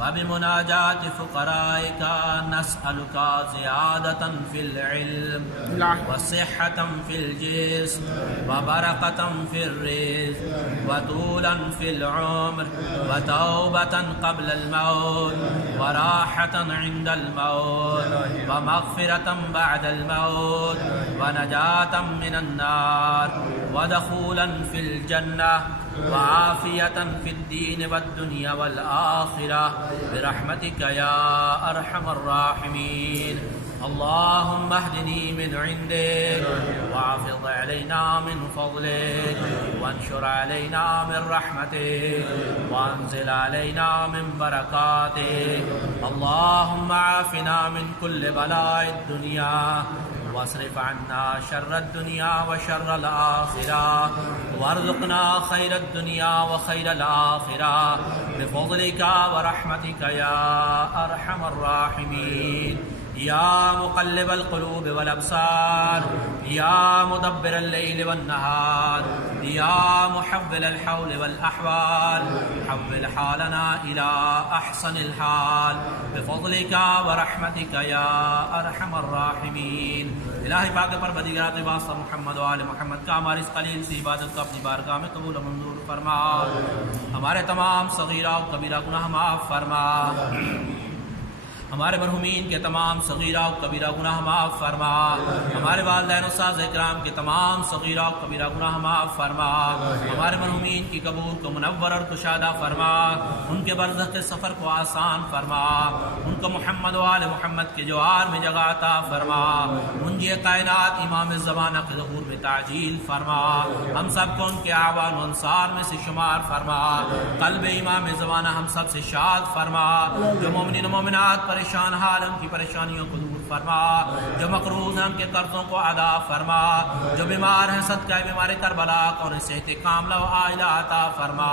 وبمناجات فقرائك نسألك زيادة في العلم وصحة في الجسم وبركة في الرزق وطولا في العمر وتوبة قبل الموت وراحة عند الموت ومغفرة بعد الموت ونجاة من النار ودخولا في الجنة وعافية في الدين والدنيا والآخرة برحمتك يا أرحم الراحمين. اللهم اهدني من عندك واعفض علينا من فضلك وانشر علينا من رحمتك وانزل علينا من بركاتك. اللهم عافنا من كل بلاء الدنيا واصرف عنا شر الدنيا وشر الآخرة وارزقنا خير الدنيا وخير الآخرة بفضلك ورحمتك يا أرحم الراحمين. يا مقلب القلوب والأبصار يا مدبر الليل والنهار يا محول الحول والأحوال حول حالنا إلى أحسن الحال بفضلك ورحمتك يا أرحم الراحمین. الہی پاک پروردگار کے واسطہ محمد و آل محمد کا ہماری اس قلیل سی عبادت کو اپنی بارگاہ میں قبول و منظور فرما. ہمارے تمام صغیرہ و کبیرہ گناہ معاف فرما. ہمارے مرحومین کے تمام صغیرہ و کبیرہ گناہ معاف فرما. ہمارے والدین و اساتذہ اکرام کے تمام صغیرہ و کبیرہ گناہ معاف فرما. ہمارے مرحومین کی قبور کو منور اور کشادہ فرما. ان کے برزخ کے سفر کو آسان فرما. ان کو محمد و آل محمد کے جوار میں جگہ عطا فرما. منجی کائنات امام زمانہ کے ظہور میں تعجیل فرما. ہم سب کو ان کے اعوان و انصار میں سے شمار فرما. قلب امام زمانہ ہم سب سے شاد فرما. جو مومنین و مومنات پریشان حال ان کی پریشانیوں کو دور فرما. جو مقروض ہیں ان کے قرضوں کو ادا فرما. جو بیمار ہیں صدقہ بیمار کربلا کو انہیں صحت کاملہ و عاجلہ عطا فرما.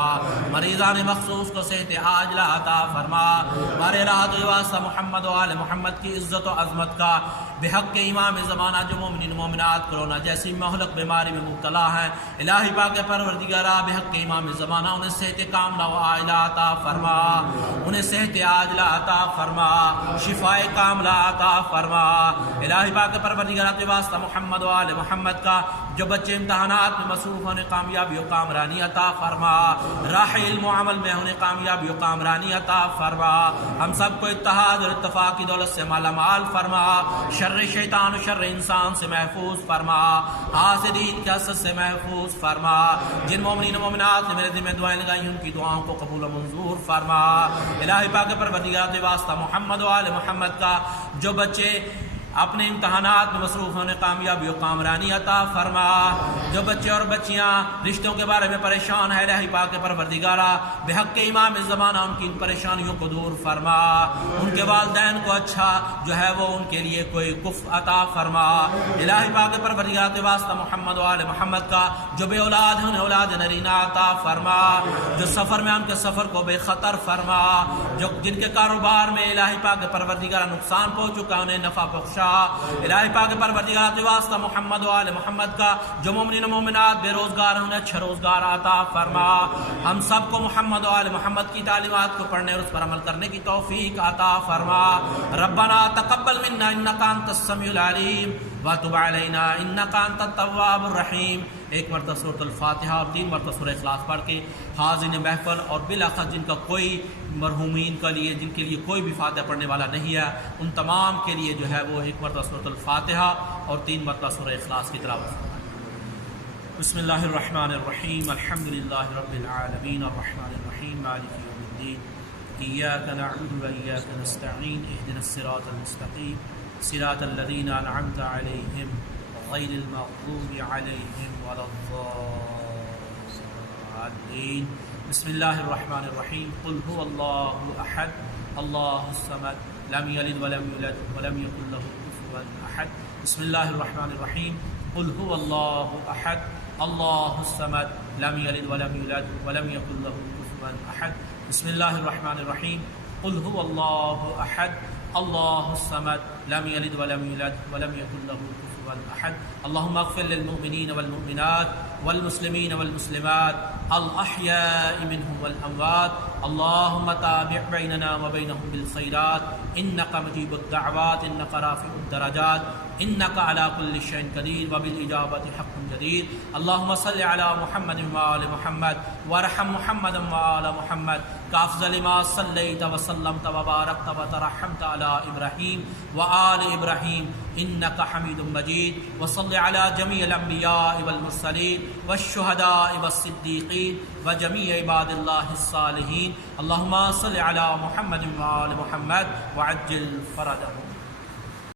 مریضان مخصوص کو صحت عاجلہ عطا فرما. ہمارے راحت و واسطہ محمد و آل محمد کی عزت و عظمت کا بحق کے امام زمانہ جو مومنین مومنات کرونا جیسی مہلک بیماری میں مبتلا ہیں الہی پاک پروردگارا بحق کے امام زمانہ انہیں صحت کاملہ و عاجلہ عطا فرما. انہیں صحت عاجلہ عطا فرما. شفاء کاملہ عطا فرما. الہی پاک پروردگار کے واسطہ محمد و آل محمد کا جو بچے امتحانات میں مصروف ہونے کامیابی و کامرانی عطا فرما. راہ علم و عمل میں ہونے کامیابی و کامرانی عطا فرما. ہم سب کو اتحاد اور اتفاق کی دولت سے مالا مال فرما. شر شیطان و شر انسان سے محفوظ فرما. حاسدین کے حسد سے محفوظ فرما. جن مومنین و مومنات نے میرے ذمہ دعائیں لگائی ان کی دعاؤں کو قبول و منظور فرما. الہی پاک پروردگار کے واسطہ محمد و آل محمد کا جو بچے اپنے امتحانات میں مصروف ہونے کامیابی و کامرانی عطا فرما. جو بچے اور بچیاں رشتوں کے بارے میں پریشان ہیں الہی پاک پروردگارا بحق کے امام زمانہ ان کی ان پریشانیوں کو دور فرما. ان کے والدین کو اچھا جو ہے وہ ان کے لیے کوئی کفر عطا فرما. الہی پاک پروردگار کے واسطہ محمد و آل محمد کا جو بے اولاد ہیں انہیں اولاد نرینہ عطا فرما. جو سفر میں ان کے سفر کو بے خطر فرما. جو جن کے کاروبار میں الہی پاک پروردگار نقصان پہنچ چکا انہیں نفع بخشا. الہی پاک پروردگار کے واسطہ محمد و آل محمد کا جو مومنین و مومنات بے روزگار ہیں انہیں اچھا روزگار عطا فرما. ہم سب کو محمد و آل محمد کی تعلیمات کو پڑھنے اور اس پر عمل کرنے کی توفیق عطا فرما. ربنا تقبل منا انک انت السمیع العلیم وتب علینا انک انت التواب الرحیم. ایک مرتبہ سورۃ الفاتحہ اور 3 مرتبہ سورہ اخلاص پڑھ کے حاضرین محفل اور بالآخر جن کا کوئی مرحومین کا لیے جن کے لیے کوئی بھی فاتحہ پڑھنے والا نہیں ہے ان تمام کے لیے جو ہے وہ ایک مرتبہ سورۃ الفاتحہ اور 3 مرتبہ سورہ اخلاص کی تلاوت. بسم اللہ الرحمن الرحیم الحمد للہ رب العالمین الرحمن الرحیم مالک یوم الدین ایاک نعبد و ایاک نستعین اهدنا الصراط المستقیم صراط الذین انعمت علیہم غیر المغضوب علیہم ولا الضالین. بسم اللہ الرحمن الرحیم قل هو اللہ احد اللہ الصمد لم یلد ولم یولد ولم یکن له کفوا احد. بسم اللہ الرحمن الرحیم قل هو اللہ احد اللہ الصمد لم یلد ولم یولد ولم یکن له کفوا احد. بسم اللہ الرحمن الرحیم قل هو اللہ احد اللہ الصمد لم يلد ولم يولد ولم يكن له كفوا أحد. اللهم اغفر للمؤمنين والمؤمنات والمسلمين والمسلمات الأحياء منهم والأموات. اللهم تابع بيننا وبينهم بالخيرات إنك مجيب الدعوات إنك رافع الدرجات إنك على كل شيء قدير وبالإجابة حق جدير. اللهم صل على محمد وآل محمد وارحم محمد وآل محمد كأفضل ما صليت وسلمت وباركت وترحمت على إبراهيم وآل إبراهيم إنك حميد مجيد. وصل على جميع الأنبياء والمرسلين والشهداء والصديقين وجميع عباد الله الصالحين. اللهم صل على محمد وآل محمد وعجل فرجهم.